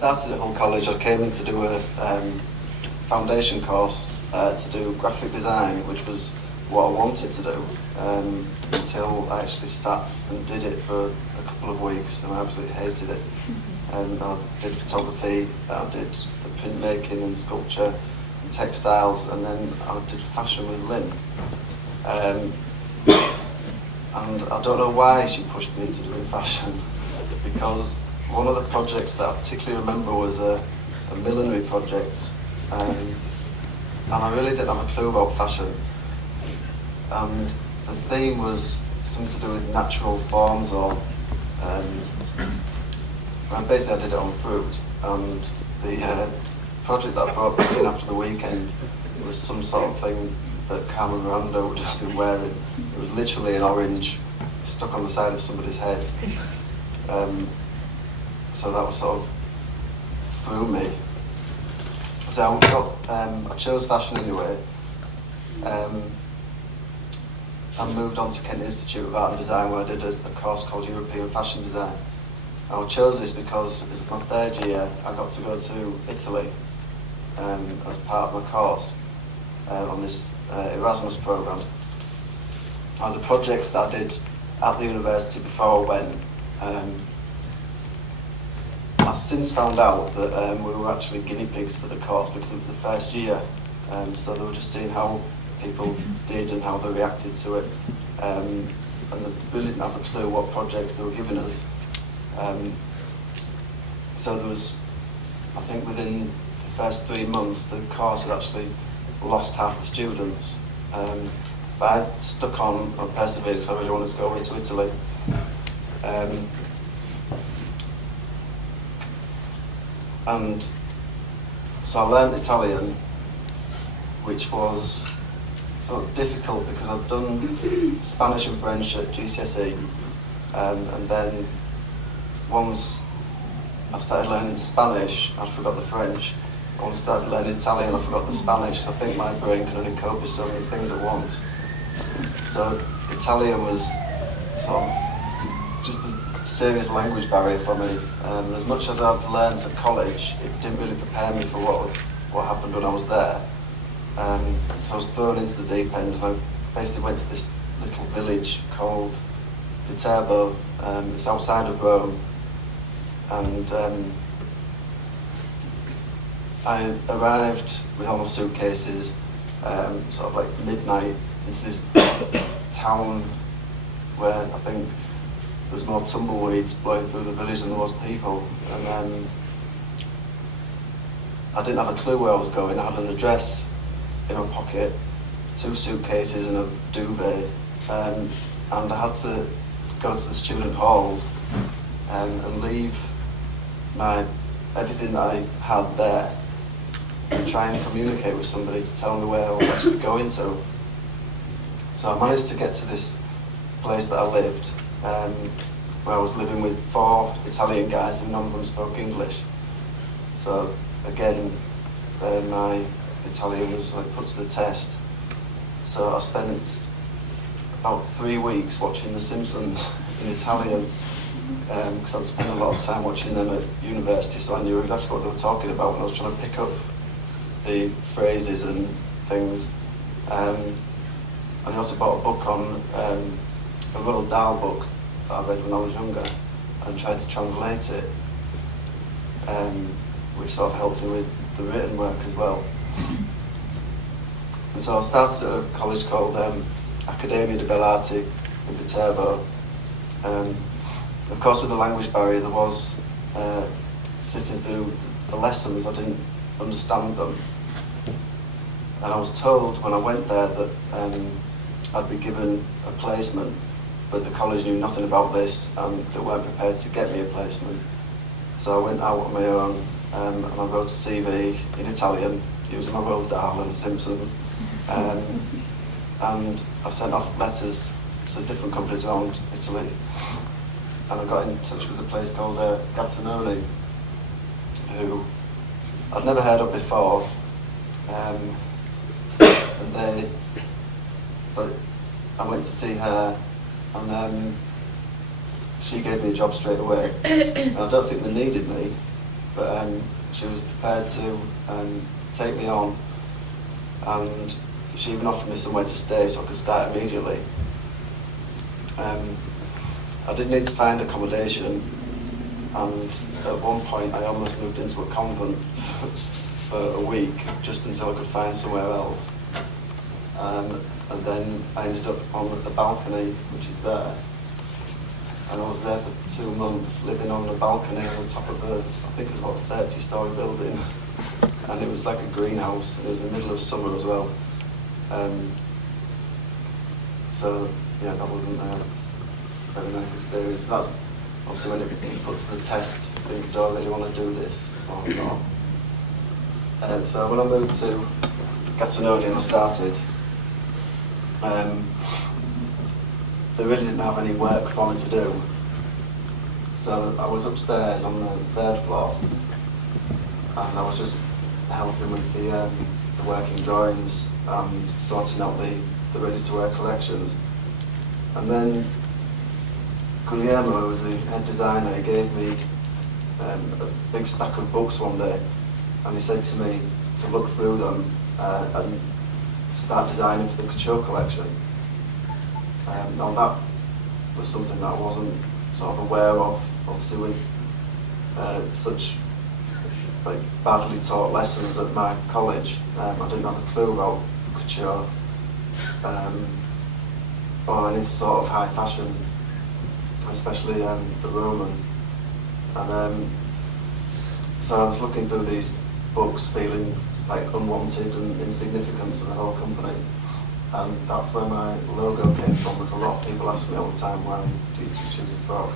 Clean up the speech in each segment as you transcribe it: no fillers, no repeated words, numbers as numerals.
started at Hull College. I came in to do a foundation course to do graphic design, which was what I wanted to do, until I actually sat and did it for a couple of weeks, and I absolutely hated it. I did photography, I did the printmaking and sculpture and textiles, and then I did fashion with Lynn. And I don't know why she pushed me into doing fashion, because one of the projects that I particularly remember was a millinery project, and I really didn't have a clue about fashion. And the theme was something to do with natural forms, or and basically I did it on fruit. And the project that I brought back in after the weekend was some sort of thing that Carmen Miranda would have been wearing. It was literally an orange stuck on the side of somebody's head. So that was sort of threw me. So I chose fashion anyway. I moved on to Kent Institute of Art and Design, where I did a course called European Fashion Design. I chose this because it's my third year. I got to go to Italy as part of my course on this Erasmus programme. And the projects that I did at the university before I went, I've since found out that we were actually guinea pigs for the course, because it was the first year. So they were just seeing how people did and how they reacted to it. And they really didn't have a clue what projects they were giving us. So there was, I think within the first 3 months, the course had actually lost half the students. But I stuck on and persevered because I really wanted to go away to Italy. And so I learned Italian, which was sort of difficult because I'd done Spanish and French at GCSE, and then once I started learning Spanish, I forgot the French. Once I started learning Italian, I forgot the Spanish. So I think my brain can only cope with so many things at once. So Italian was sort of just a serious language barrier for me. As much as I'd learned at college, it didn't really prepare me for what happened when I was there. So I was thrown into the deep end, and I basically went to this little village called Viterbo. It's outside of Rome, and I arrived with all my suitcases, sort of like midnight, into this town where I think there's more tumbleweeds blowing through the village than there was people. And I didn't have a clue where I was going. I had an address in my pocket, 2 suitcases and a duvet, and I had to go to the student halls and leave everything that I had there and try and communicate with somebody to tell me where I was actually going to. So I managed to get to this place that I lived, where I was living with 4 Italian guys, and none of them spoke English. So again, my Italian was like put to the test. So I spent about 3 weeks watching The Simpsons in Italian, because I'd spent a lot of time watching them at university, so I knew exactly what they were talking about when I was trying to pick up the phrases and things. And I also bought a book on a Roald Dahl book that I read when I was younger, and tried to translate it, which sort of helped me with the written work as well. And so I started at a college called Accademia di Belle Arti in Viterbo. Of course, with the language barrier, there was sitting through the lessons, I didn't understand them. And I was told when I went there that I'd be given a placement, but the college knew nothing about this, and they weren't prepared to get me a placement. So I went out on my own, and I wrote a CV in Italian, using my Roald Dahl and Simpsons. And I sent off letters to different companies around Italy. And I got in touch with a place called Gattinoni, who I'd never heard of before. And so I went to see her, and she gave me a job straight away. And I don't think they needed me, but she was prepared to take me on, and she even offered me somewhere to stay so I could start immediately. I did need to find accommodation, and at one point I almost moved into a convent for a week just until I could find somewhere else. And then I ended up on the balcony, which is there. And I was there for 2 months, living on the balcony on the top of I think it was about a 30-story building. And it was like a greenhouse, and it was in the middle of summer as well. So, yeah, that wasn't a very nice experience. That's obviously when it puts to the test, you think, do I really want to do this or not? So when I moved to Gattinone and I started, they really didn't have any work for me to do. So I was upstairs on the 3rd floor, and I was just helping with the working drawings and sorting out the ready-to-wear collections. And then Guglielmo, who was the head designer, he gave me a big stack of books one day, and he said to me to look through them and start designing for the couture collection. Now that was something that I wasn't sort of aware of, obviously with such like badly taught lessons at my college. I didn't have a clue about couture or any sort of high fashion, especially the Roman. And so I was looking through these books feeling like unwanted and insignificant to the whole company. And that's where my logo came from, because a lot of people ask me all the time, why do you choose a frog?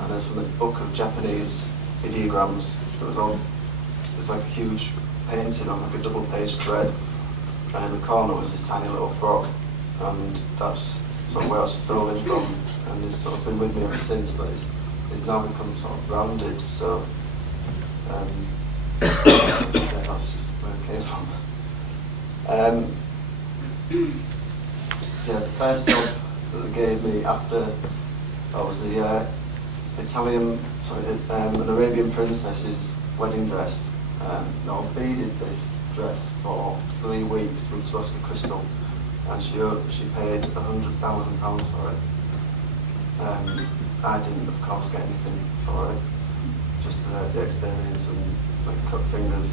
And it's from a book of Japanese ideograms that was on, it's like a huge painting on like a double-page thread, and in the corner was this tiny little frog, and that's sort of where I was stolen from, and it's sort of been with me ever since, but it's now become sort of branded, so yeah, that's just where it came from. So yeah, the first job that they gave me after that was the an Arabian princess's wedding dress. Now I beaded this dress for 3 weeks with Swarovski crystal, and she paid £100,000 for it. I didn't, of course, get anything for it, just the experience and like cut fingers.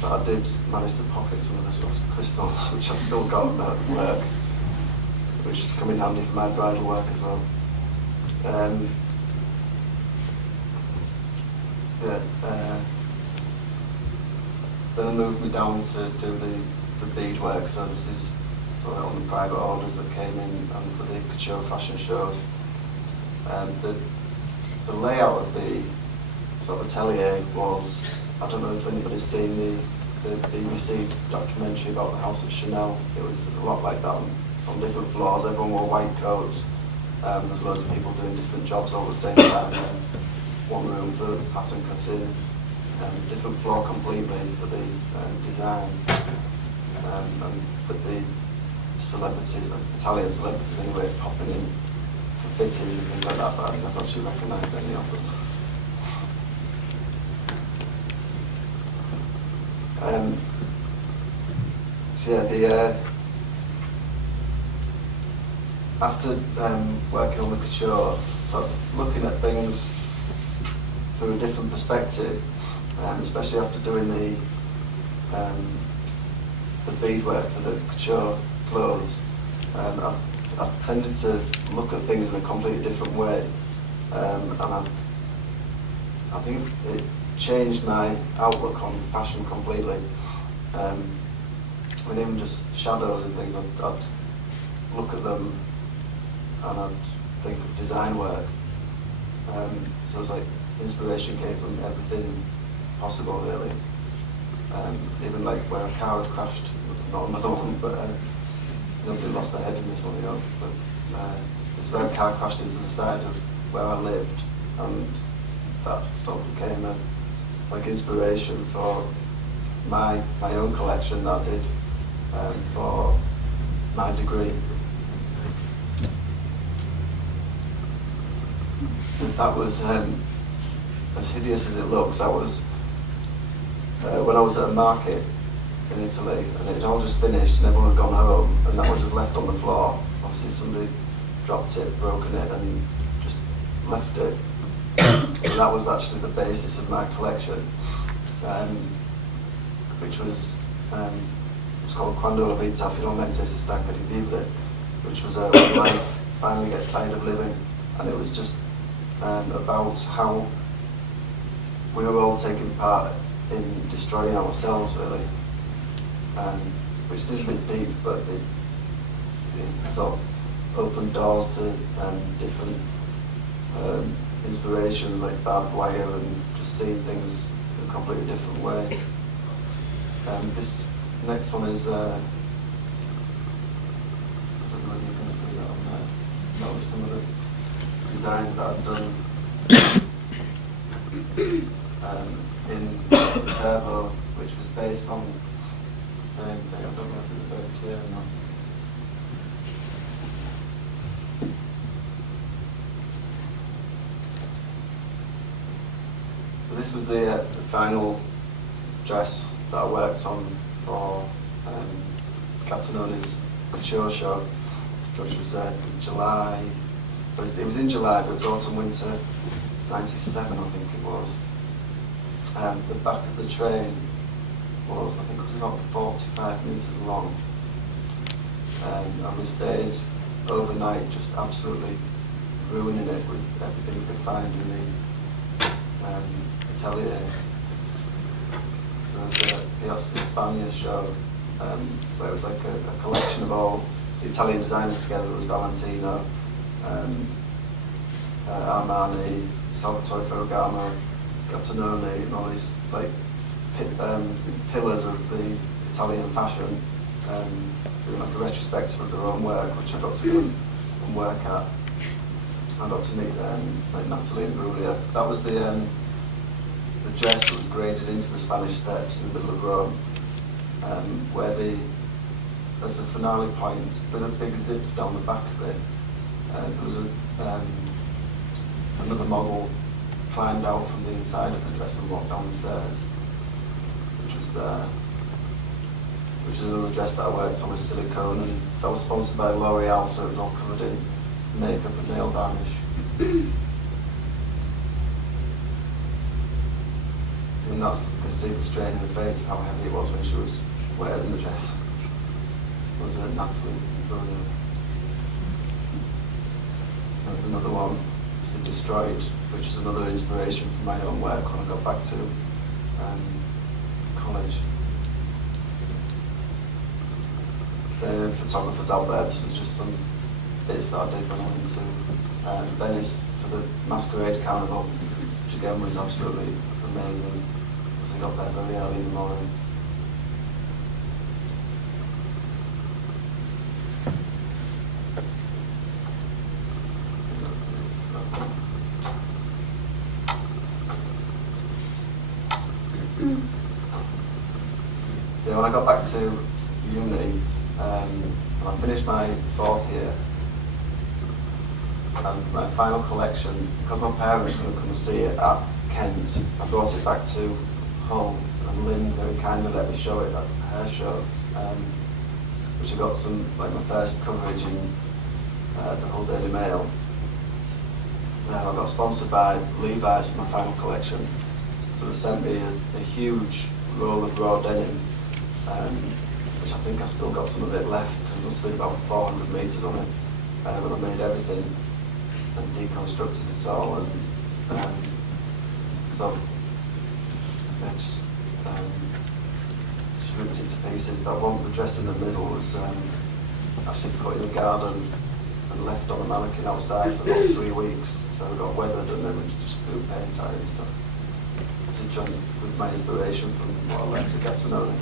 But I did manage to pocket some of the Swarovski crystals, which I've still got at work, which is coming handy for my bridal work as well. Then they moved me down to do the beadwork, so this is sort of on the private orders that came in and for the couture fashion shows. The layout of the sort of atelier was, I don't know if anybody's seen the BBC documentary about the House of Chanel. It was a lot like that on different floors. Everyone wore white coats. There's loads of people doing different jobs all at the same time. One room for pattern cutting, different floor completely for the design. But the celebrities, Italian celebrities anyway, popping in for fittings and things like that, but I never actually recognised any of them. So yeah, after working on the couture, sort of looking at things through a different perspective, especially after doing the beadwork for the couture clothes, I tended to look at things in a completely different way, and I think it changed my outlook on fashion completely. And even just shadows and things, I'd look at them and I'd think of design work. So it was like inspiration came from everything possible, really. Even like where a car had crashed, not another one, but nobody lost their head in this one, you know. But this very car crashed into the side of where I lived, and that sort of became like inspiration for my own collection that I did for my degree. And that was as hideous as it looks. That was when I was at a market in Italy, and it had all just finished and everyone had gone home, and that was just left on the floor. Obviously somebody dropped it, broken it, and just left it. And that was actually the basis of my collection, which was it's called Quando la vita finalmente si stanca di vivere, which was when life finally gets tired of living. And it was just about how we were all taking part in destroying ourselves, really, which seems a bit deep, but it sort of opened doors to different inspirations, like barbed wire, and just seeing things in a completely different way. This next one is, I don't know if you can see that on there. Notice some of the designs that I've done in Turbo, which was based on the same thing. I don't know if it's very clear or not. So this was the final dress that I worked on for Catanoni's couture show, which was July. It was in July, but it was autumn winter '97, I think it was. The back of the train was, I think it was about 45 metres long. And we stayed overnight, just absolutely ruining it with everything we could find in the atelier. There was a Piazza di Spagna show, where it was like a collection of all the Italian designers together. There was Valentino, Armani, Salvatore Ferragamo, Catanoni, and all these like pillars of the Italian fashion, doing like a retrospective of their own work, which I got to go and work at. I got to meet like Natalie and Brulia. That was the dress that was graded into the Spanish Steps in the middle of Rome, where there's a finale point with a big zip down the back of it. There was another model climbed out from the inside of the dress and walked down the stairs, which was there. Which is another dress that I worked on with silicone, and that was sponsored by L'Oreal, so it was all covered in makeup and nail varnish. And that's, you can see the strain in the face of how heavy it was when she was wearing the dress. It was Natalie and Brulia. There's another one, which is Destroyed, which is another inspiration for my own work when I got back to college. The photographers out there, this was just some bits that I did when I went to Venice for the Masquerade Carnival, which again was absolutely amazing, because I got there very early in the morning. Yeah, when I got back to uni, and I finished my 4th year, and my final collection, because my parents were going to come and see it at Kent, I brought it back to Hull, and Lynn very kindly let me show it at her show, which I got some, like my first coverage in the Hull Daily Mail. Then I got sponsored by Levi's for my final collection, so they sent me a huge roll of raw denim, which I think I still got some of it left. There must have been about 400 metres on it, and I made everything and deconstructed it all, and so I just ripped it to pieces. That one, the dress in the middle, was actually put in a garden and left on a mannequin outside for about 3 weeks, so it got weathered, and then we just threw paint on it and stuff. To join with my inspiration from what I learned to Catanoni.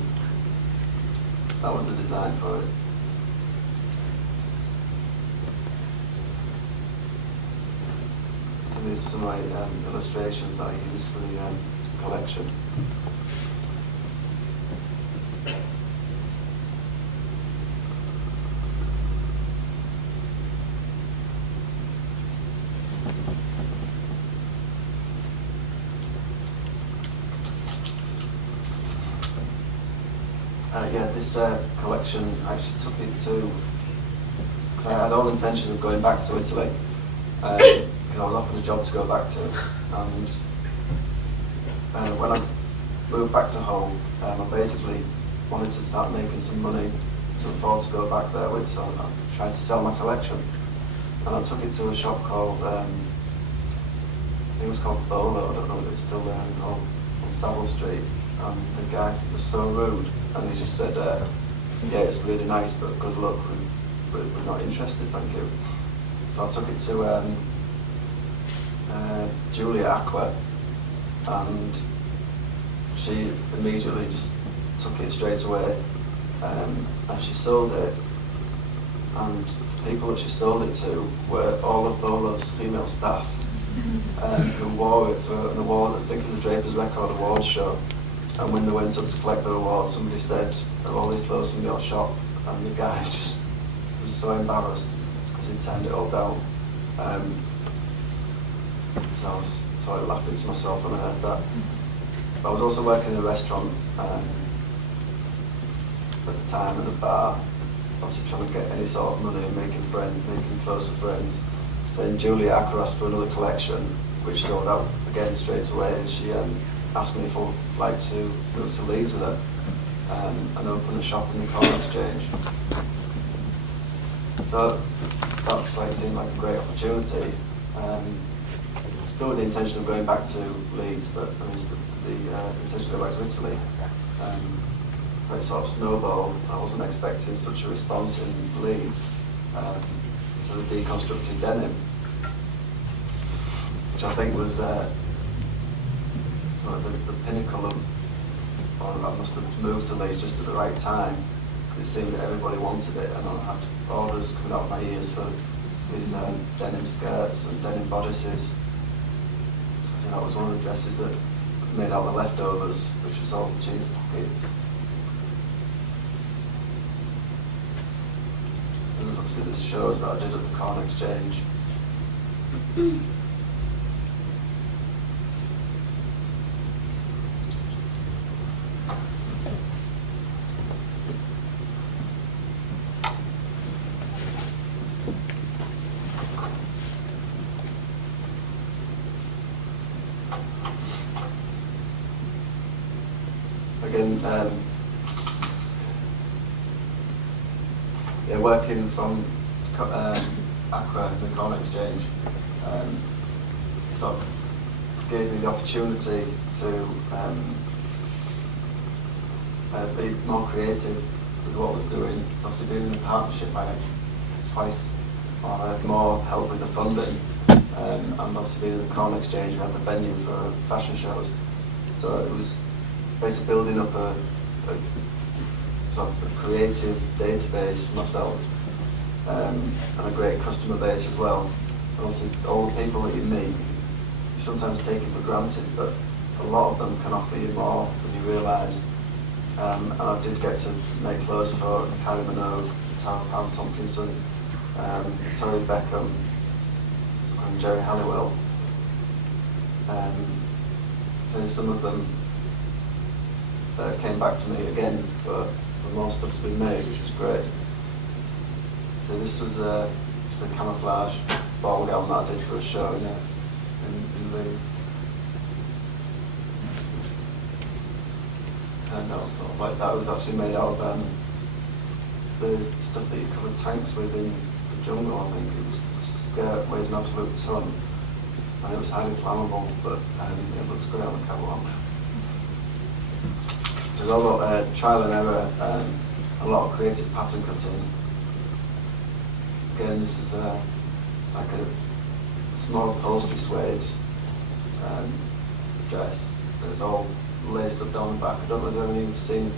That was the design for it. And these are some of my illustrations that I used for the collection. This collection, I actually took it to, because I had all intentions of going back to Italy, because I was offered a job to go back to, and when I moved back to home, I basically wanted to start making some money to afford to go back there with, so I tried to sell my collection, and I took it to a shop called, I think it was called Bolo, I don't know if it's still there, on Savile Street, and the guy was so rude, and he just said, yeah, it's really nice, but good luck, we're not interested, thank you. So I took it to Julia Aqua, and she immediately just took it straight away, and she sold it, and the people that she sold it to were all of Bolo's female staff, who wore it for an award, I think it was a Draper's Record Awards show, and when they went up to collect the award, somebody said, "Are all these clothes from your shop?" And the guy just was so embarrassed because he turned it all down. So I was sort of laughing to myself when I heard that. I was also working in a restaurant at the time, in a bar, obviously trying to get any sort of money and making closer friends. Then Julia Acker asked for another collection, which sold out again straight away, and she asked me if I would like to move to Leeds with her and open a shop in the Corn Exchange. So that seemed like a great opportunity. Still with the intention of going back to Leeds, but I mean, the intention to go back to Italy. But it sort of snowballed. I wasn't expecting such a response in Leeds to the deconstructed denim, which I think was sort of the pinnacle of, or I must have moved to Leeds just at the right time. It seemed that everybody wanted it, and I had orders coming out of my ears for these denim skirts and denim bodices. So that was one of the dresses that was made out of the leftovers, which was all jeans pockets. And there's obviously the shows that I did at the Corn Exchange. Again, working from Accra in the Corn Exchange, sort of gave me the opportunity to be more creative with what I was doing. Obviously, being in a partnership, I had twice more help with the funding, and obviously being in the Corn Exchange, we had the venue for fashion shows. So it was basically building up a sort of a creative database for myself, and a great customer base as well. And obviously, all the people that you meet, you sometimes take it for granted, but a lot of them can offer you more than you realise. And I did get to make clothes for Kylie Minogue, Tara Pam Tompkinson, Tori Beckham, and Jerry Halliwell. So some of them came back to me again for more stuff to be made, which was great. So this was just a camouflage ball gown that I did for a show in Leeds. Turned out sort of like that. It was actually made out of the stuff that you cover tanks with in the jungle. I think it was a skirt weighed an absolute ton, and it was highly flammable, but it looks great on the catwalk. So there's a lot of trial and error, a lot of creative pattern cutting. Again, this is like a small upholstery suede dress. It's all laced up down the back. I don't know if you've seen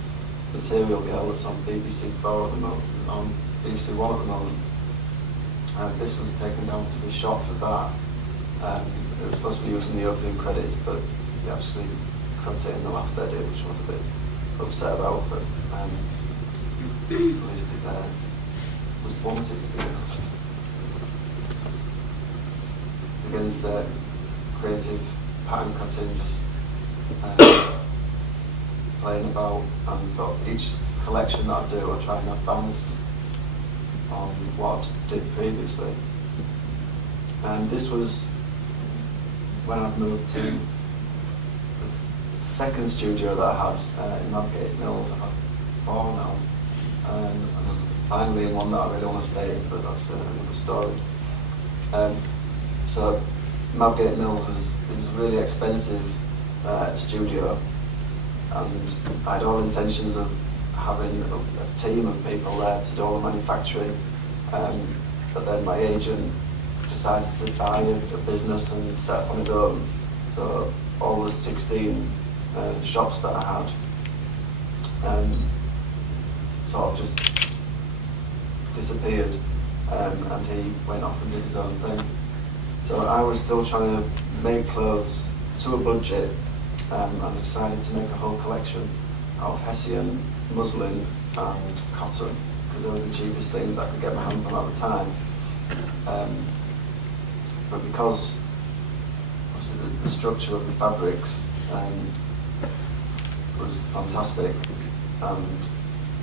Material Girl that's on BBC 4 at the moment, on BBC 1 at the moment. This was taken down to be shot for that. It was supposed to be used in the opening credits, but they actually cut it in the last edit, which was a bit upset about, but at least it was wanted to be honest. Again, it's creative pattern cutting, just playing about, and sort of each collection that I do, I try and have balance on what I did previously. And this was when I'd moved to the second studio that I had in Navigate Mills. I have 4 now, and I'm finally in one that I really want to stay in, but that's another story. So Navigate Mills was a really expensive studio, and I had all intentions of having a team of people there to do all the manufacturing, but then my agent decided to buy a business and set up on his own. So all the 16 shops that I had sort of just disappeared, and he went off and did his own thing. So I was still trying to make clothes to a budget, and I decided to make a whole collection out of Hessian, muslin and cotton, because they were the cheapest things that I could get my hands on at the time. But because obviously the structure of the fabrics was fantastic, and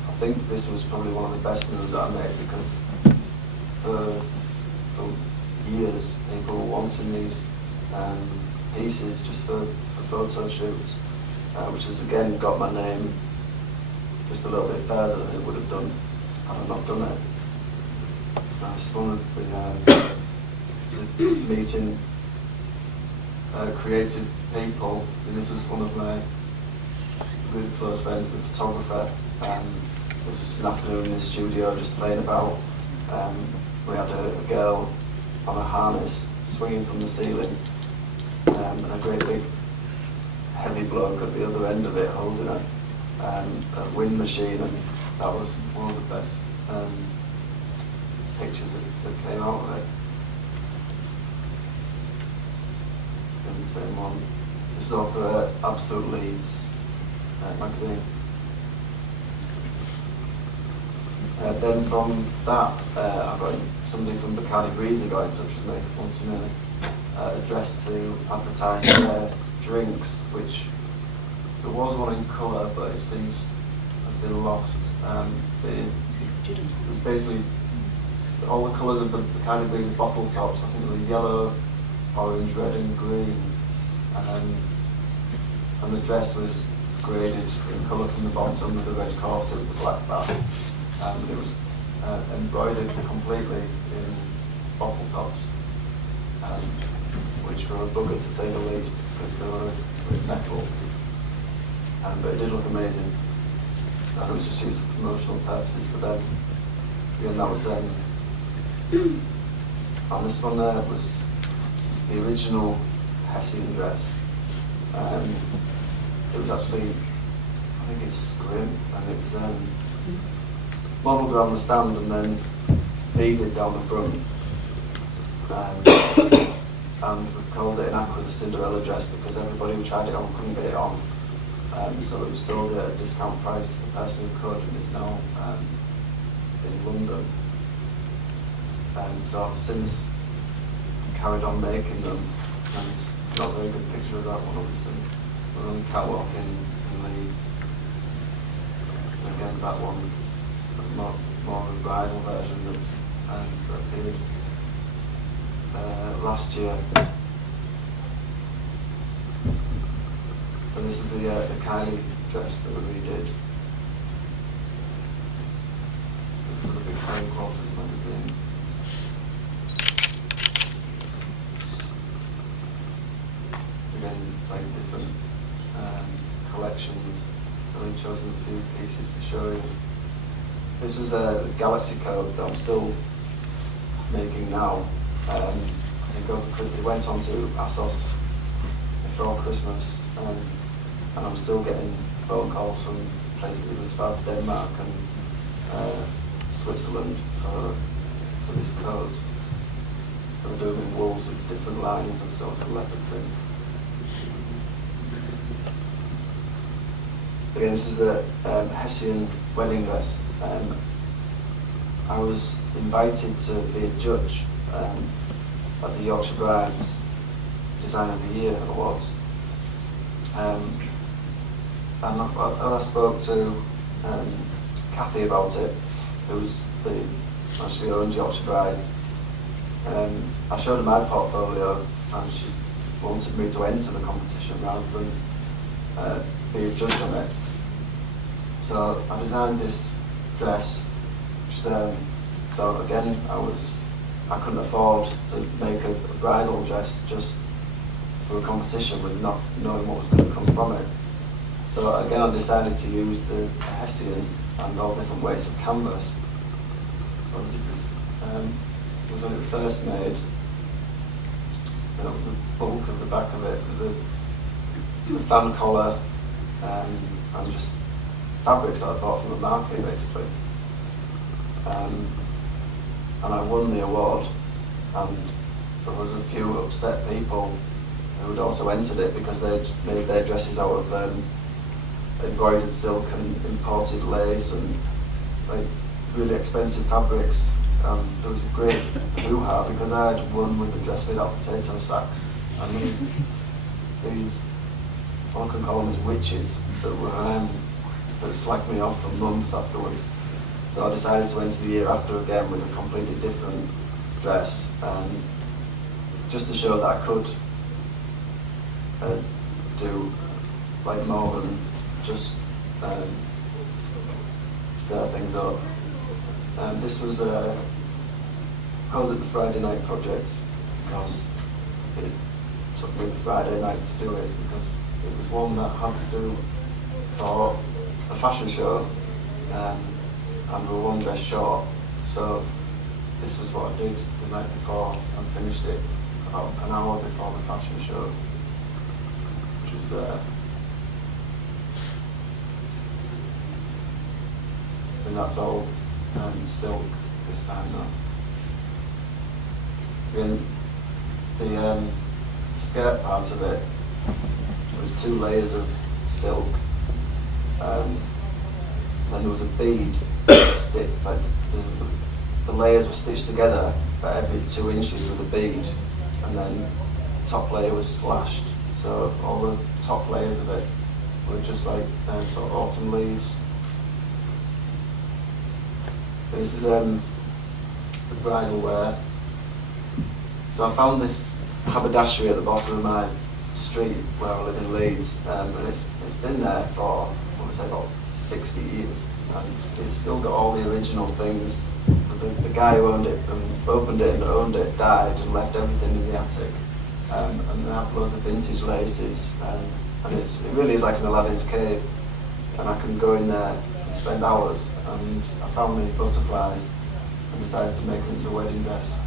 I think this was probably one of the best moves that I made, because for years people were wanting these pieces just for photo shoots, which has again got my name just a little bit further than it would have done had I not done it. It's one of the meeting creative people, and this was one of my really close friends, the photographer. It was just an afternoon in the studio just playing about. We had a girl on a harness swinging from the ceiling, and a great big heavy bloke at the other end of it holding a wind machine, and that was one of the best pictures that came out of it. And the same one. This is off Absolute Leeds magazine. Then from that, I got somebody from Bacardi Breezer got in touch with me, wanting a dress to advertise their drinks, which there was one in colour, but it seems has been lost. It was basically all the colours of the Bacardi Breezer bottle tops. I think they were yellow, orange, red and green, and the dress was graded in colour from the bottom with a red corset with a black back, and it was embroidered completely in bottle tops, which were a bugger to say the least, because they were with metal, but it did look amazing, and it was just used for promotional purposes for them. Again, that was and this one there was the original Hessian dress. It was actually, I think it's scrim, and it was modelled around the stand and then beaded down the front. And we called it an Aqua the Cinderella dress because everybody who tried it on couldn't get it on. So it was sold at a discount price to the person who could, and it's now in London. So I've since carried on making them, and it's not a very good picture of that one, obviously. We're on the catwalk in Leeds. Again, that one, more of a bridal version that appeared last year. So this was the Kylie dress that we redid. This was a big Time Quarters magazine. Again, like different collections. I've only chosen a few pieces to show you. This was the Galaxy coat that I'm still making now. I think it went on to ASOS before Christmas, and I'm still getting phone calls from places as far as Denmark and Switzerland for this coat. So we're doing wools with different linings and so it's a leopard print. Again, this is the Hessian wedding dress. I was invited to be a judge at the Yorkshire Brides Design of the Year Awards. And I spoke to Kathy about it, who's actually owned Yorkshire Brides. I showed her my portfolio, and she wanted me to enter the competition rather than be a judge on it. So I designed this dress, which so again I couldn't afford to make a bridal dress just for a competition with not knowing what was going to come from it. So again I decided to use the Hessian and all different weights of canvas. Obviously this was when it was first made. That was the bulk of the back of it, the fan collar, and just fabrics that I bought from the market basically. And I won the award, and there was a few upset people who had also entered it because they'd made their dresses out of embroidered silk and imported lace and like really expensive fabrics. There was a great hoo-ha because I had won with the dress made out of potato sacks, and these I can call them as witches that slagged me off for months afterwards. So I decided to enter the year after again with a completely different dress, just to show that I could do like more than just stir things up. This was called it the Friday Night Project because it took me the Friday night to do it, because it was one that I had to do for a fashion show, and we were one dress short. So this was what I did the night before and finished it about an hour before the fashion show, which was there. And that's all silk this time though. And the skirt part of it was 2 layers of silk. Then there was a bead stick, like the layers were stitched together for every 2 inches with a bead, and then the top layer was slashed. So all the top layers of it were just like sort of autumn leaves. This is the bridal wear. So I found this haberdashery at the bottom of my street where I live in Leeds, and it's been there for, I would say, about 60 years, and it's still got all the original things. The guy who owned it and opened it and owned it died and left everything in the attic, and they have loads of vintage laces, and it really is like an Aladdin's cave, and I can go in there and spend hours. And I found these butterflies and decided to make them into a wedding dress.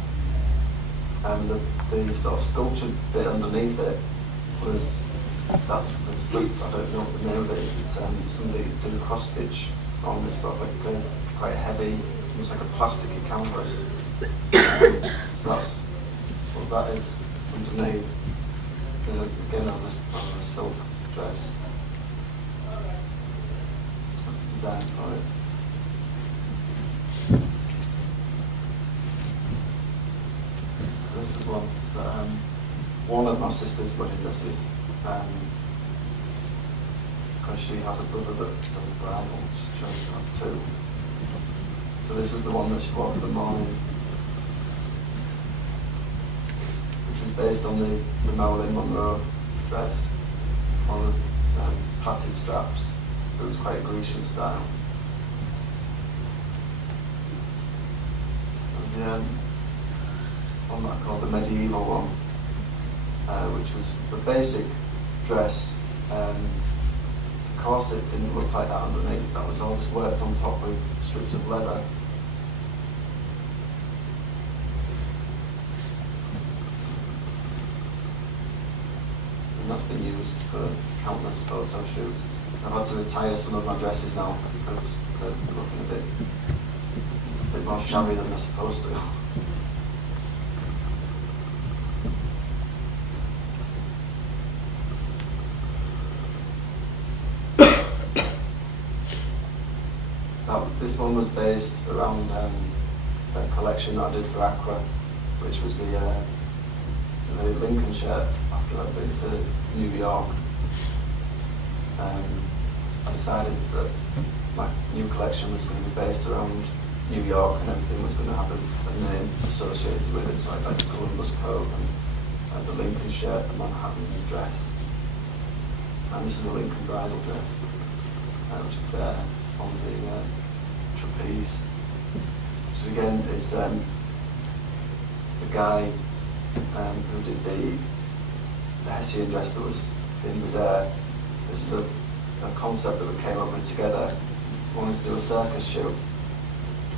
And the sort of sculptured bit underneath it was the stuff, I don't know what the name of it is. It's somebody did a cross stitch on this sort of like quite heavy, almost like a plasticky canvas. So that's what that is underneath. Again on a silk dress. That's the design for it. This is one of my sister's wedding dresses, because she has a brother that does a bridal. She chose to have 2. So this was the one that she wore for the morning, which was based on the Marilyn Monroe dress, on the plaited straps. It was quite Grecian style. And one that I called the medieval one, which was the basic dress. The corset didn't look like that underneath. That was all just worked on top with strips of leather. And that's been used for countless photo shoots. I've had to retire some of my dresses now because they're looking a bit more shabby than they're supposed to. This one was based around a collection that I did for Aqua, which was the Lincoln shirt after I'd been to New York. I decided that my new collection was going to be based around New York, and everything was going to have a name associated with it. So I had the Columbus coat and the Lincoln shirt, the Manhattan dress, and this is a Lincoln bridal dress, which is there on the trapeze. Which is, again, is the guy who did the Hessian dress that was in midair. This is a concept that we came up with together. We wanted to do a circus shoot.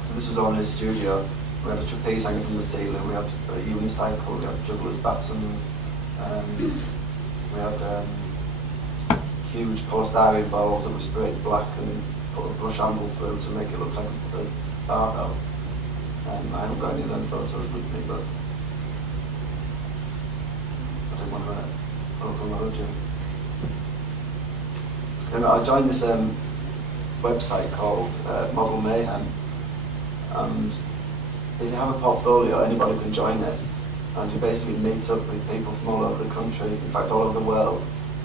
So this was on in his studio. We had a trapeze hanging from the ceiling, we had a unicycle, we had jugglers' batons, we had huge polystyrene balls that we sprayed black and put a brush handle through to make it look like a barbell. I haven't got any of them photos with me, but I didn't want to overload you. I joined this website called Model Mayhem, and if you have a portfolio, anybody can join it, and you basically meet up with people from all over the country, in fact all over the world,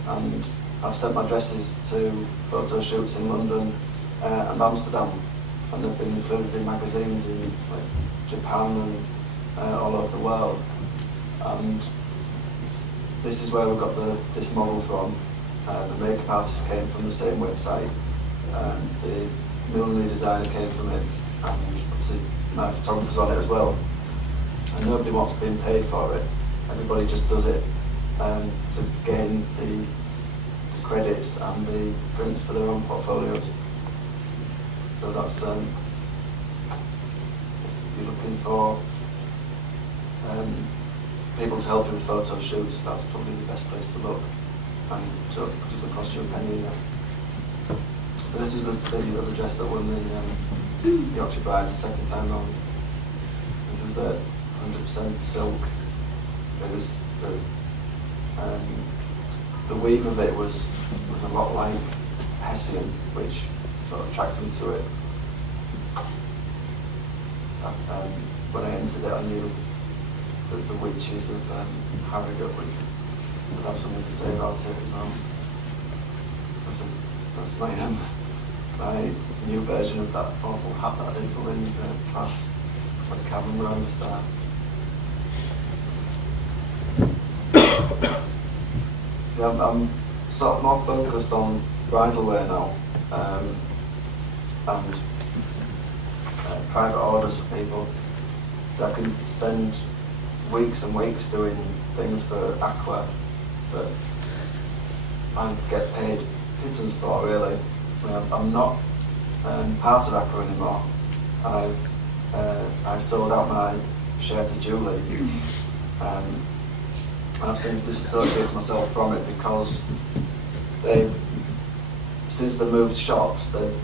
and I've sent my dresses to photo shoots in London and Amsterdam, and they've been included in magazines in like Japan and all over the world. And this is where we got this model from. The makeup artist came from the same website, and the millinery designer came from it, and obviously my photographer's on it as well. And nobody wants being paid for it. Everybody just does it to gain the credits and the prints for their own portfolios. So that's if you're looking for people to help you with photo shoots, that's probably the best place to look. And so it doesn't cost you a penny either. So this was the other dress that won the Yorkshire Brides the second time round. This was 100% silk. It was the weave of it was a lot like Hessian, which sort of attracted me to it. When I entered it, I knew that the witches of Harrogate would have something to say about it as well. That's my new version of that awful hat that I did for Lynn's class, like cabin round the start. Yeah, I'm sort of more focused on bridal wear now, and private orders for people, so I can spend weeks and weeks doing things for Aqua that I get paid pittance for, really. I'm not part of Aqua anymore. I sold out my share to Julie, and I've since disassociated myself from it because since they moved shops, they've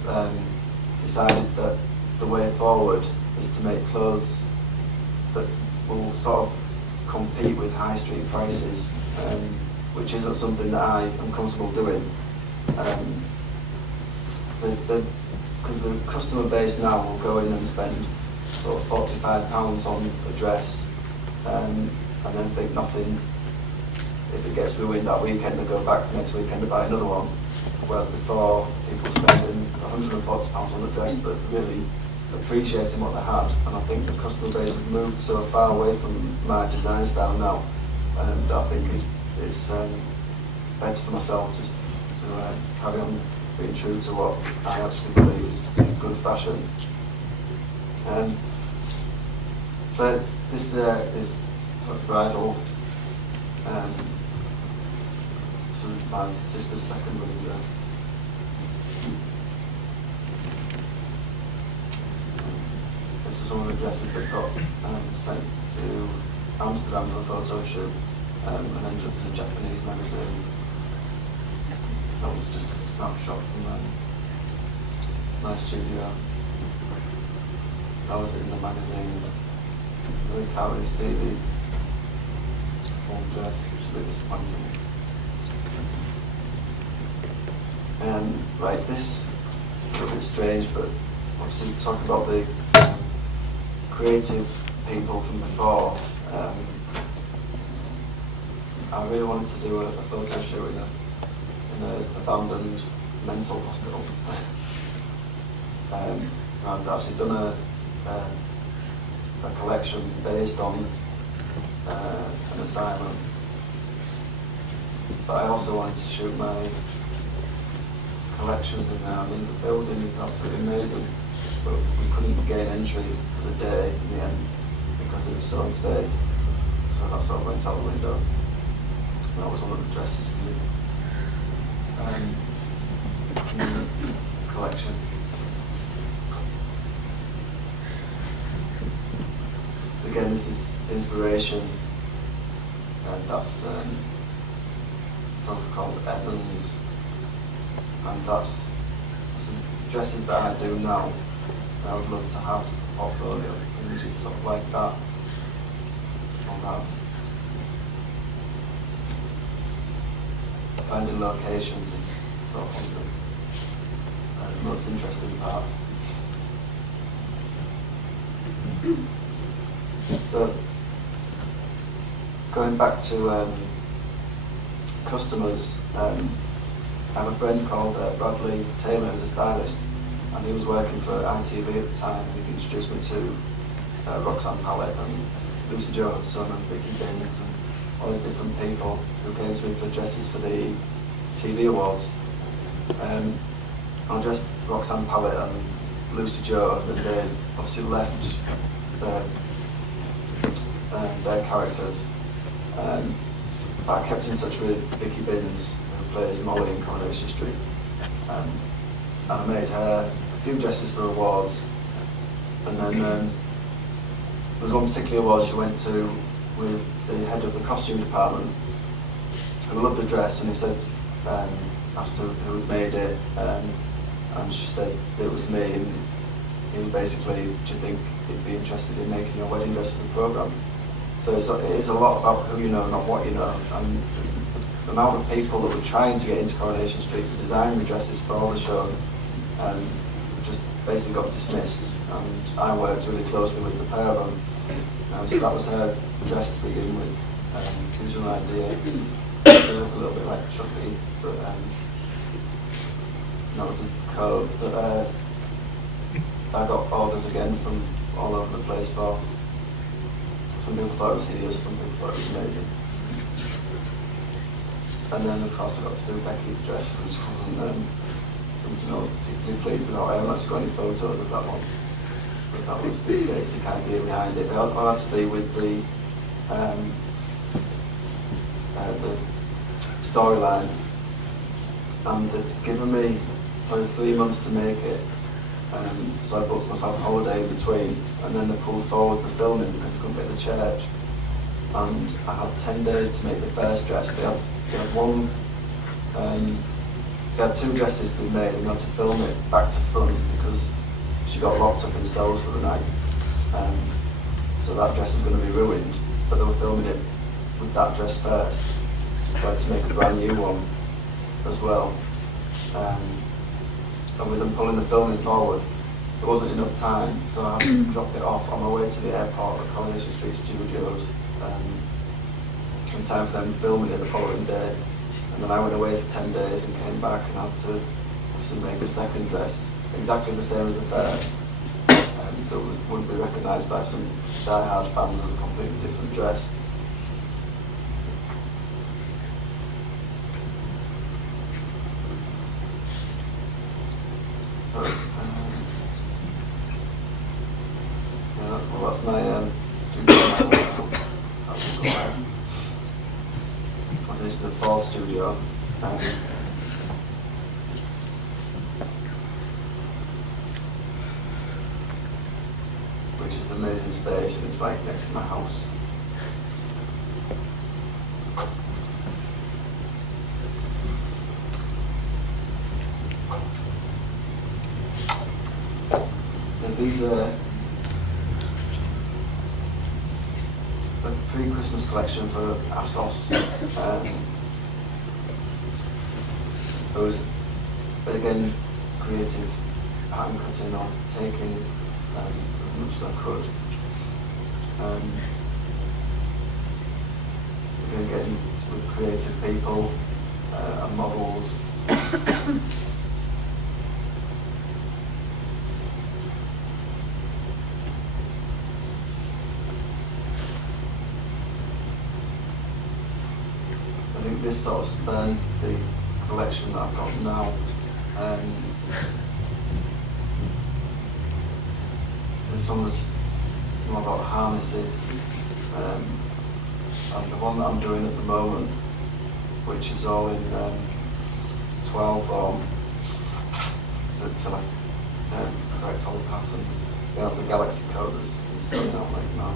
decided that the way forward is to make clothes that will sort of compete with high street prices, which isn't something that I am comfortable doing. Because the customer base now will go in and spend sort of £45 on a dress, and then think nothing. If it gets ruined that weekend, they go back next weekend to buy another one. Whereas before, people spending £140 on a dress, but really appreciating what they had. And I think the customer base has moved so far away from my design style now, and I think it's better for myself just to carry on being true to what I actually believe is good fashion. So this is sort of bridal. This is my sister's second wedding dress. This is one of the dresses that got sent to Amsterdam for a photo shoot, and ended up in a Japanese magazine. That was just a snapshot from my studio. That was in the magazine. You can't really see the full dress, which is a bit disappointing. Right, this is a bit strange, but obviously talking about the creative people from before, I really wanted to do a photo shoot in an abandoned mental hospital. I've actually done a collection based on an asylum, but I also wanted to shoot my collections in there. I mean, the building is absolutely amazing, but we couldn't gain entry for the day in the end because it was so unsafe. So that sort of went out the window. That was one of the dresses for the collection. Again, this is inspiration, and that's something called Edmonds, and that's some dresses that I do now. I would love to have a portfolio images sort of like that on that. Finding locations is sort of the most interesting part. So, going back to customers, I have a friend called Bradley Taylor, who's a stylist, and he was working for ITV at the time. He introduced me to Roxanne Pallet and Lucy Joe Hudson and Vicky Bins and all these different people who came to me for dresses for the TV awards. I dressed Roxanne Pallet and Lucy Joe, and they obviously left their characters. But I kept in touch with Vicky Bins, who plays Molly in Coronation Street, and I made her a few dresses for awards. And then there was one particular award she went to with the head of the costume department, who loved the dress, and he said, asked her who had made it, and she said it was me, and he was basically, do you think he'd be interested in making your wedding dress for the programme? So it is a lot about who you know, not what you know, and the amount of people that were trying to get into Coronation Street to design the dresses for all the show just basically got dismissed, and I worked really closely with the pair of them. So that was her dress to begin with. Gives you an idea. They look a little bit like Chucky, but that was the coat. But I got orders again from all over the place for. Some people thought it was hideous, some people thought it was amazing. And then of course I got to do Becky's dress, which wasn't something I was particularly pleased about. I haven't actually got any photos of that one. But that was the basic idea behind it. But I had to be with the storyline, and they'd given me probably 3 months to make it. So I booked myself a holiday in between, and then they pulled forward the filming because I couldn't get the church. And I had 10 days to make the first dress. They had two dresses to be made, and they had to film it back to front because she got locked up in cells for the night. So that dress was going to be ruined, but they were filming it with that dress first. So I had to make a brand new one as well. And with them pulling the filming forward, there wasn't enough time, so I had to drop it off on my way to the airport at Coronation Street Studios in time for them filming it the following day. And then I went away for 10 days and came back and had to obviously make a second dress, exactly the same as the first, that wouldn't be recognised by some die-hard fans as a completely different dress. So, yeah, well, that's my studio. This is the fourth studio. Which is an amazing space, and it's right next to my house. And these are a pre-Christmas collection for ASOS. It was, again, creative pattern cutting or taking as much as I could. Again, getting with creative people and models. this sort of spurned the collection that I've got now. This one was more about harnesses, and the one that I'm doing at the moment, which is all in 12 form, to like correct all the patterns. Yeah, that's the Galaxy code that's still out like now.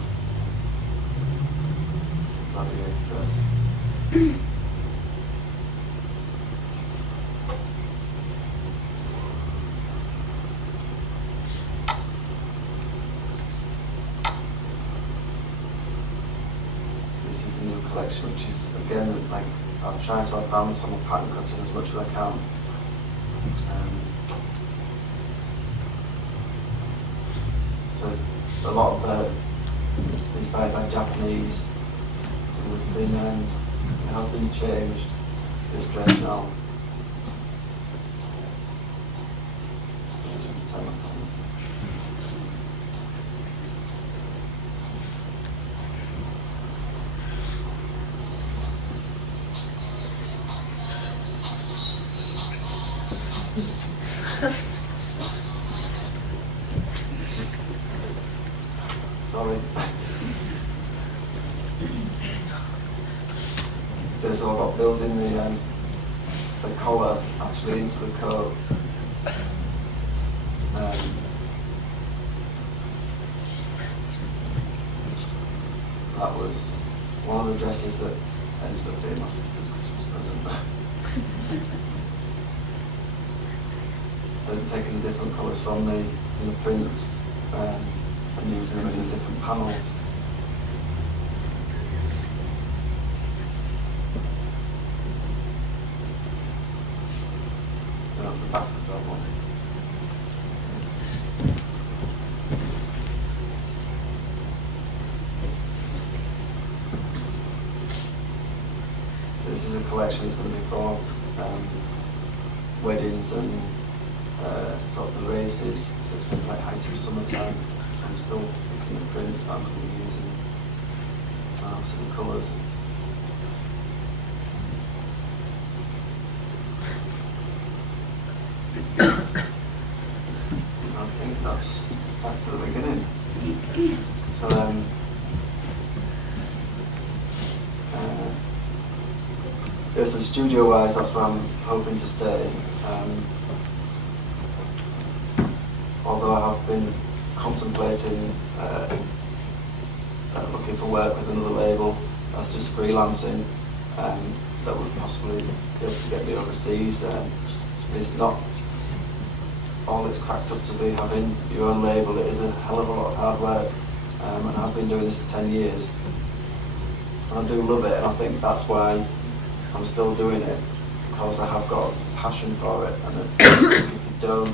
Gladiator dress. This is the new collection, which is again like I'm trying to advance on my pattern cutting as much as I can. So there's a lot of inspired by Japanese. It has been changed this dress now. Sorry. It's all about building the collar actually into the coat. That was one of the dresses that ended up being my sister's Christmas present. So taking the different colours from the prints and using them in the different panels. That's the back of that one. This is a collection that's going to be for weddings and sort of the races, so it's going to be like height of summertime. So I'm still picking the prints that I'm going to be using, some colours. I think that's back to the beginning. So yes, and studio-wise, that's where I'm hoping to stay. Although I have been contemplating looking for work with another label that's just freelancing, that would possibly be able to get me overseas. It's not all it's cracked up to be having your own label. It is a hell of a lot of hard work, and I've been doing this for 10 years. And I do love it, and I think that's why I'm still doing it, because I have got a passion for it. And if you don't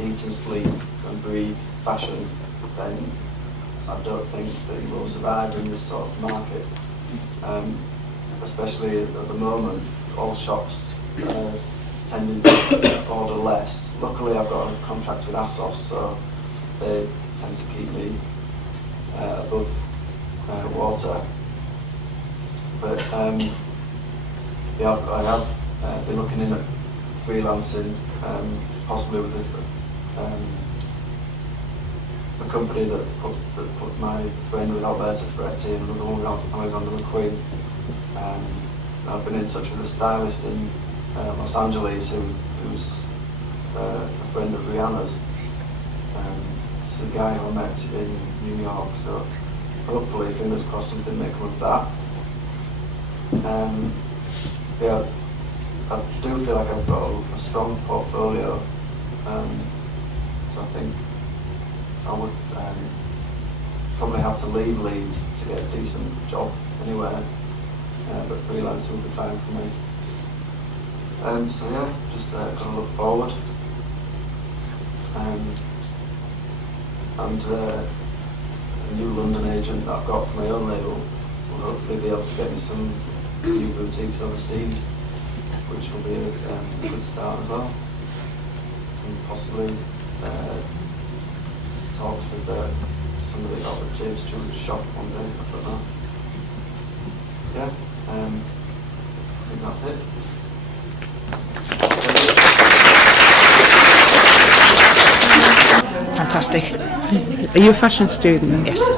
eat and sleep and breathe fashion, then I don't think that you will survive in this sort of market. Especially at the moment, all shops tending to order less. Luckily, I've got a contract with ASOS, so they tend to keep me above water. But yeah, I have been looking in at freelancing, possibly with a company that put my friend with Alberta Ferretti and another one with Alexander McQueen. I've been in touch with a stylist in Los Angeles who's a friend of Rihanna's. It's a guy who I met in New York, so hopefully, fingers crossed, something may come of that. Yeah, I do feel like I've got a strong portfolio, so I think I would probably have to leave Leeds to get a decent job anywhere, but freelancing would be fine for me. So yeah, just going to look forward. And a new London agent that I've got for my own label will hopefully be able to get me some new boutiques overseas, which will be a good start as well. And possibly talks with somebody about the James Steward shop one day, I don't know. yeah, I think that's it. Fantastic. Are you a fashion student then? Yes.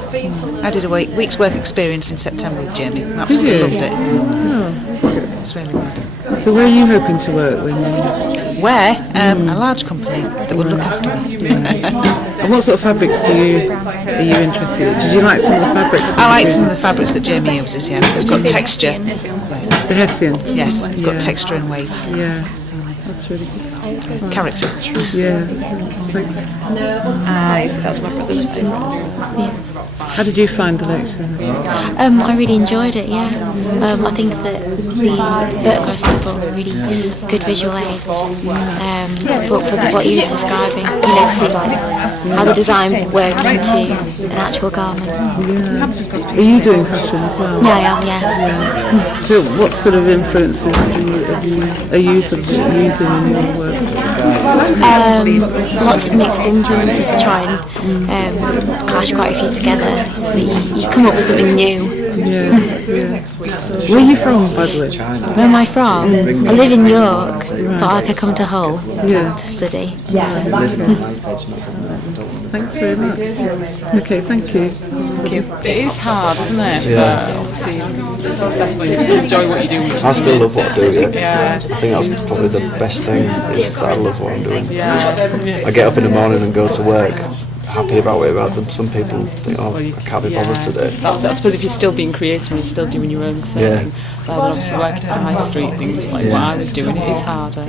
I did a week's work experience in September with Jamie. Did Absolutely you? loved it. Oh. It's really good. So where are you hoping to work when you... Where? A large company that would look after me. And what sort of fabrics are you interested in? Did you like some of the fabrics? I like some of the fabrics that Jamie uses, yeah. It's got texture. The Hessian? Yes, it's got texture and weight. Yeah, that's really good. Character. Yeah. That's my brother's favourite. How did you find the lecture? I really enjoyed it, yeah. I think that the photograph sample were really good visual aids. But for what you were describing, to see how the design worked into an actual garment. Yeah. Are you doing fashion as well? Yeah, I am, yes. So what sort of influences are you sort of using in your work? Lots of mixed influences to try and clash quite a few together so that you come up with something new. Yeah. Where are you from, by the way? Where am I from? I live in York, but I come to Hull to study. Thanks very much. Okay, thank you. It is hard, isn't it? Yeah. But obviously, it's successful. You still enjoy what you do. I still love what I do. Yeah. I think that's probably the best thing is that I love what I'm doing. Yeah. I get up in the morning and go to work happy about it. Rather than some people think, oh, I can't be bothered today. That's it. I suppose if you're still being creative and you're still doing your own thing, rather than obviously working at high street things like what I was doing, it is harder.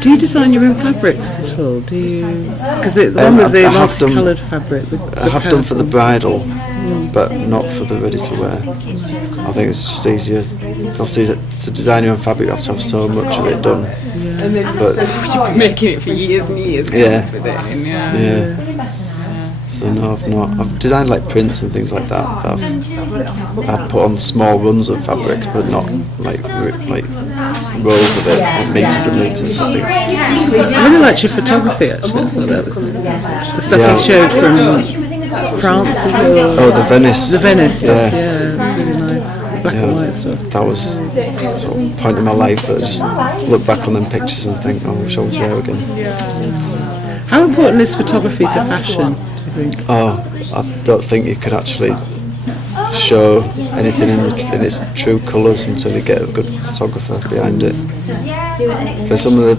Do you design your own fabrics at all? Do you? Because the one with the multicoloured fabric. I have done for the bridal, but not for the ready to wear. I think it's just easier. Obviously, to design your own fabric, you have to have so much of it done. But You've been making it for years and years. Yeah. With it, and So no, I've not. I've designed like prints and things like that. I've put on small runs of fabrics, but not like rolls of it, like meters and meters of things. I really liked your photography actually. I thought that was the stuff you showed from France. Oh, the Venice. The Venice stuff, Yeah. yeah, that's really nice. Black and white stuff. That was sort of a point in my life that I just look back on them pictures and think, oh, I wish I was there again. How important is photography to fashion, do you think? Oh, I don't think you can actually show anything in its true colours until you get a good photographer behind it. So some of the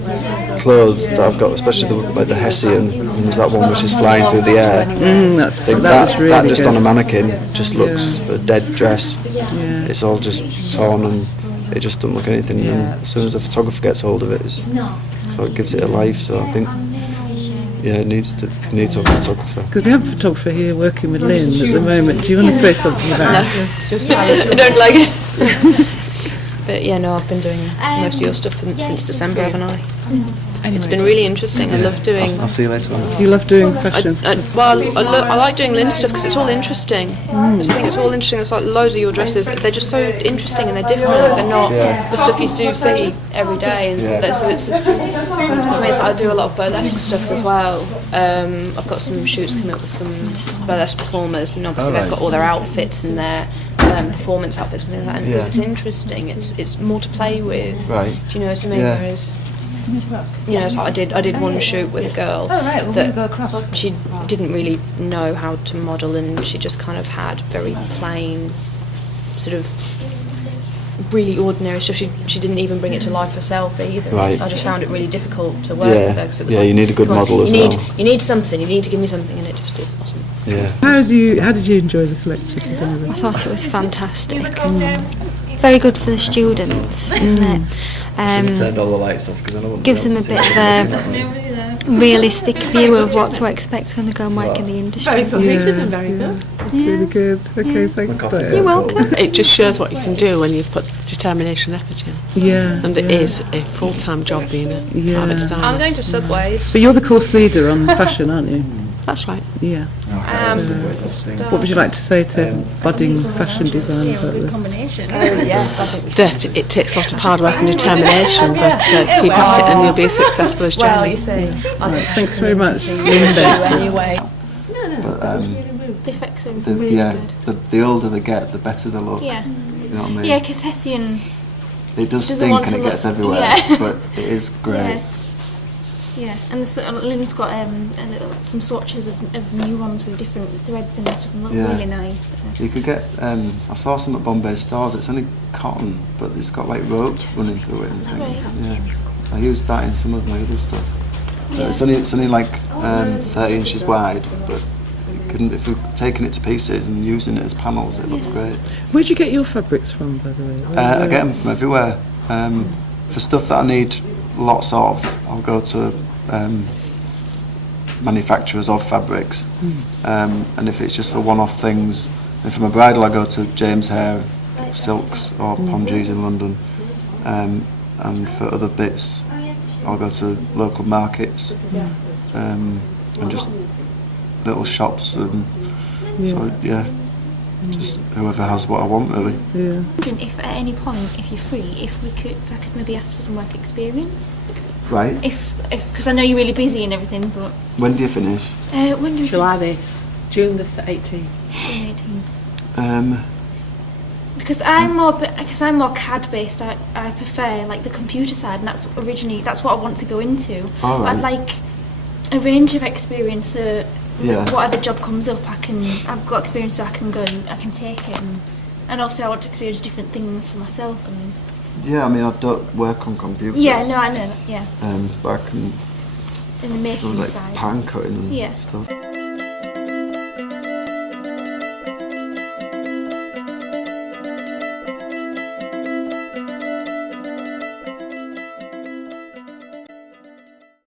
clothes that I've got, especially like the Hessian, and there's that one which is flying through the air. That just on a mannequin just looks a dead dress. It's all just torn and it just doesn't look anything. And as soon as the photographer gets hold of it, so it gives it a life. So I think, it needs to have a photographer. Because we have a photographer here working with Lynn at the moment. Do you want to say something about it? I don't like it. But yeah, no, I've been doing most of your stuff since December, haven't I? It's been really interesting. I love doing. I'll see you later on. You love doing fashion? I like doing Lynn's stuff because it's all interesting. I just think it's all interesting. It's like loads of your dresses. They're just so interesting and they're different. They're not the stuff you do see every day. And so it's for me. I do a lot of burlesque stuff as well. I've got some shoots coming up with some burlesque performers, and obviously they've got all their outfits and their performance outfits and things like that. And because it's interesting, it's more to play with. Right. Do you know what I mean? Yeah. Whereas, so I did one shoot with a girl that she didn't really know how to model, and she just kind of had very plain, sort of really ordinary stuff. She didn't even bring it to life herself either. Right. I just found it really difficult to work with her. 'Cause it was you need a good model as well. You need something. You need to give me something, and it wasn't. Yeah. How did you enjoy this lecture today? I thought it was fantastic. Very good for the students, isn't it? Turned all the lights off because I know. Gives them a bit of a realistic view of what to expect when they go and work in the industry. Very cohesive and very good. That's really good. Okay, thanks. Diane. You're welcome. It just shows what you can do when you've put determination and effort in. Yeah. And it is a full-time job being a part of a designer. I'm going to Subways. But you're the course leader on fashion, aren't you? That's right. Yeah. What would you like to say to budding fashion designers out there? That it takes lots of hard work and determination, but keep at it and you'll be as successful as Jamie. Right, thanks very much. But the effects are really good. The older they get, the better they look. Yeah. You know what I mean? Yeah, because Hessian. It does doesn't stink want and to it gets look- everywhere, yeah. but it is great. Yeah, and Lynn's got some swatches of new ones with different threads and stuff, and look really nice. You could get, I saw some at Bombay stores, it's only cotton, but it's got like ropes running through it and things. Yeah. I used that in some of my other stuff. It's only like 30 inches wide, but if we're taking it to pieces and using it as panels, it looks great. Where do you get your fabrics from, by the way? I get them from everywhere. For stuff that I need lots of, I'll go to manufacturers of fabrics, and if it's just for one-off things, and for my bridal I go to James Hare Silks or Pongees in London, and for other bits I'll go to local markets, and just little shops, and so just whoever has what I want really. I'm wondering if at any point, if you're free, if I could maybe ask for some work experience. Right. Because I know you're really busy and everything, but When do you finish? when do you July this, June the 18th. June 18th? Because I'm more CAD based. I prefer like the computer side, and that's what I want to go into. All right. I'd like a range of experience. So whatever job comes up, I've got experience, so I can go and I can take it, and also I want to experience different things for myself. And Yeah, I mean I don't work on computers. yeah, no, I know that. Yeah. But I can In the making do like side. pan cutting and Yeah. stuff.